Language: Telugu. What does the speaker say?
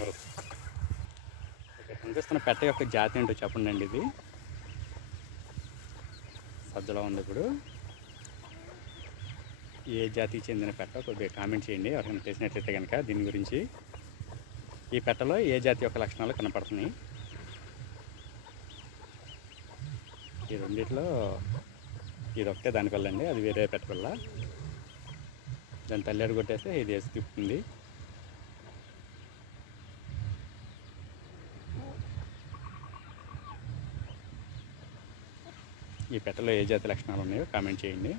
ఇక్కడ కనిపిస్తున్న పెట్ట యొక్క జాతి ఏంటో చెప్పండి అండి. ఇది సజ్జలో ఉంది. ఇప్పుడు ఏ జాతికి చెందిన పెట్ట కొద్దిగా కామెంట్ చేయండి ఎవరికైనా తెలిసినట్లయితే కనుక. దీని గురించి ఈ పెట్టలో ఏ జాతి యొక్క లక్షణాలు కనపడుతున్నాయి. ఈ రెండిట్లో ఇది ఒకటే దానివల్ల అండి, అది వేరే పెట్ట వల్ల. దాని తల్లి అడుగు కొట్టేస్తే ఇది వేసి తిప్పుతుంది. ఈ పెట్టలో ఏ జాతి లక్షణాలు ఉన్నాయో కామెంట్ చేయండి.